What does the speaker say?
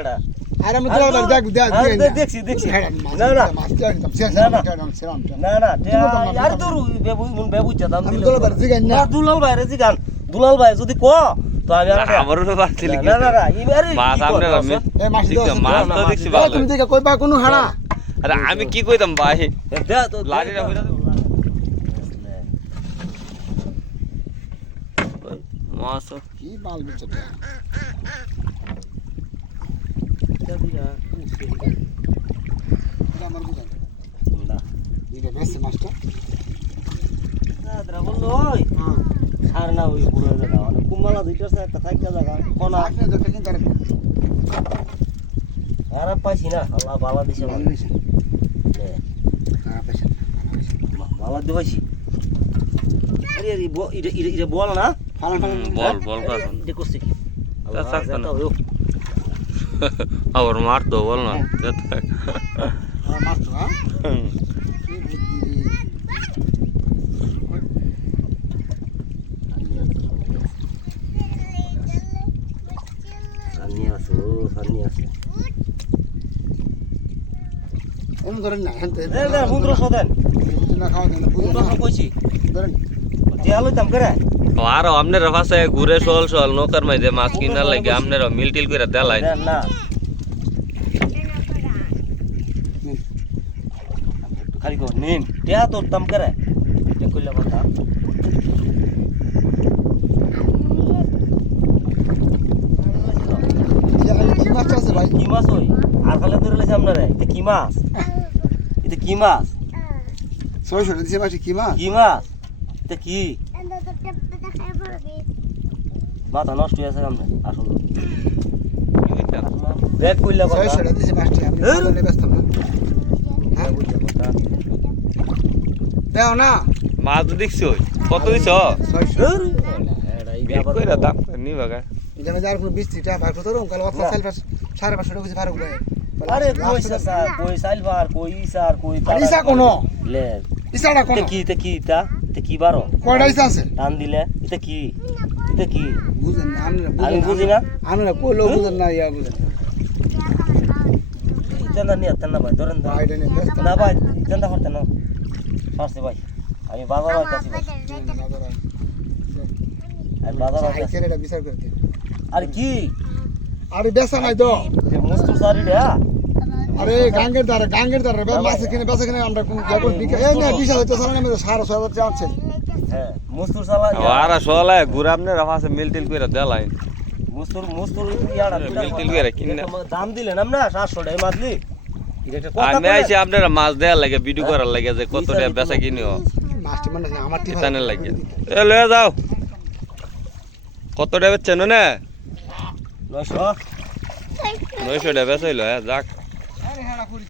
এটা আরে আমি তোরা দেখছি না না না না আর দূর বেবু দাম আমি দিলে তোরা বাড়ি জিগাই না দুলাল ভাইরে জিগান দুলাল ভাই যদি ক তো আমি আমারও বাড়তি লিখি না না না এবারে মাছ আপনার আমি এই মাসি দাও মাছ তো দেখছি ভালো তুমি দেখো কইবা কোন হাড়া আরে আমি কি কইতাম ভাই দে তো লাড়িটা হইরা মাছ কি মাল বিচটা আমার বুঝান না এটা বেশি মাছটা দাদরা বললো ওই হ্যাঁ ছাড় না ওই পুরো জায়গা মানে কুমালা দুইটাছে একটা থাকা জায়গা কোনা আপনি তো কিন্তু আর আর পাইছি না আল্লাহ বাবা দিছে ভালো হইছে আর পেশেন্ট বাবা দিছি আরে আরে এটা বল না ফালান ফালান বল কারণ এটা করছে কি তা থাকতো না। আল্লাহ আবার মার তো বল না মাছ তো হ্যাঁ কি বুদ্ধি সানি আছে এমন ধরেন না হ্যাঁ দে দে মুদ্র সদেন বুদ্ধি না খাওয়া দেন বুদ্ধি মুদ্র না কইছি ধরেন দেয়ালো দাম করে আর আপনারা পাশে ঘুরে চল চল নৌকার মাঝে মাছ কিনার লাগে আপনারা মিল টিল করে দেলাই দেন না খালি কো নিন দেয়া তো দাম করে এটা কইলা কথা কি মাছ আছে ভাই কি মাছ ওই আর খালে ধরে লেছে আপনারা এটা কি মাছ এটা কি মাছ 600 দিছে মাছ কি মাছ কি মাছ এটা কি মাথা নষ্ট হয়ে আছে আমরা আসল দেখ কইলা কথা 600 দিছে মাছটি আমি বলে ব্যস্ত না হ্যাঁ কইলা কথা দাও না মাছ দেখছো কত দিছ 600 এটাই বিয়ে কইরা দাম নি বাগা এটা মধ্যে আর কোনো 20 টা ভাগ করতে রকম কাল কথা সেল 550 টাকা ভাড়া করে আরে পয়সা স্যার কই সাইলবার কই স্যার কই ইসা কোনো লে ইসাটা কোনো এটা কি বারো কয়টা ইসা আছে টান দিলে এটা কি বুঝেন না আমি বুঝি না আমরা কইলো বুঝেন না ইয়া বুঝেন জানা নিয়ে না ভাই ধরেন না ভাইটা নিয়ে ব্যস্ত না ভাই জানা করতে না পারছি ভাই আমি বাজার আইতাছি ভাই আমি বাজার হাই আইতাছি ছেলেটা বিচার করতে আরে কি আরে বেসা নাই তো যে মস্তুর সারি রে আরে গাঙ্গের দ্বারা মাছ কিনে আমরা কোন জায়গা বিকে এই না বিশাল হইতো সারা নামে 6.5 যাচ্ছে হ্যাঁ মস্তুর সালা আর সলাই ঘুরে আপনারা পাশে মিল টিল করে দেলাই মস্তুর ইয়াড়া মিল টিল করে কিনা দাম দিলেন আমরা 700 টাকা মাছলি এটা একটা কথা আমি আইছি আপনারা মাছ দেওয়ার লাগে ভিডিও করার লাগে যে কত টাকা বেচা কিনিও মাছটি মানে আমার টিফা কিতানের লাগে এ লয়ে যাও কত টাকা বেচছেন না 900 900 টাকা বেচাইলো যাক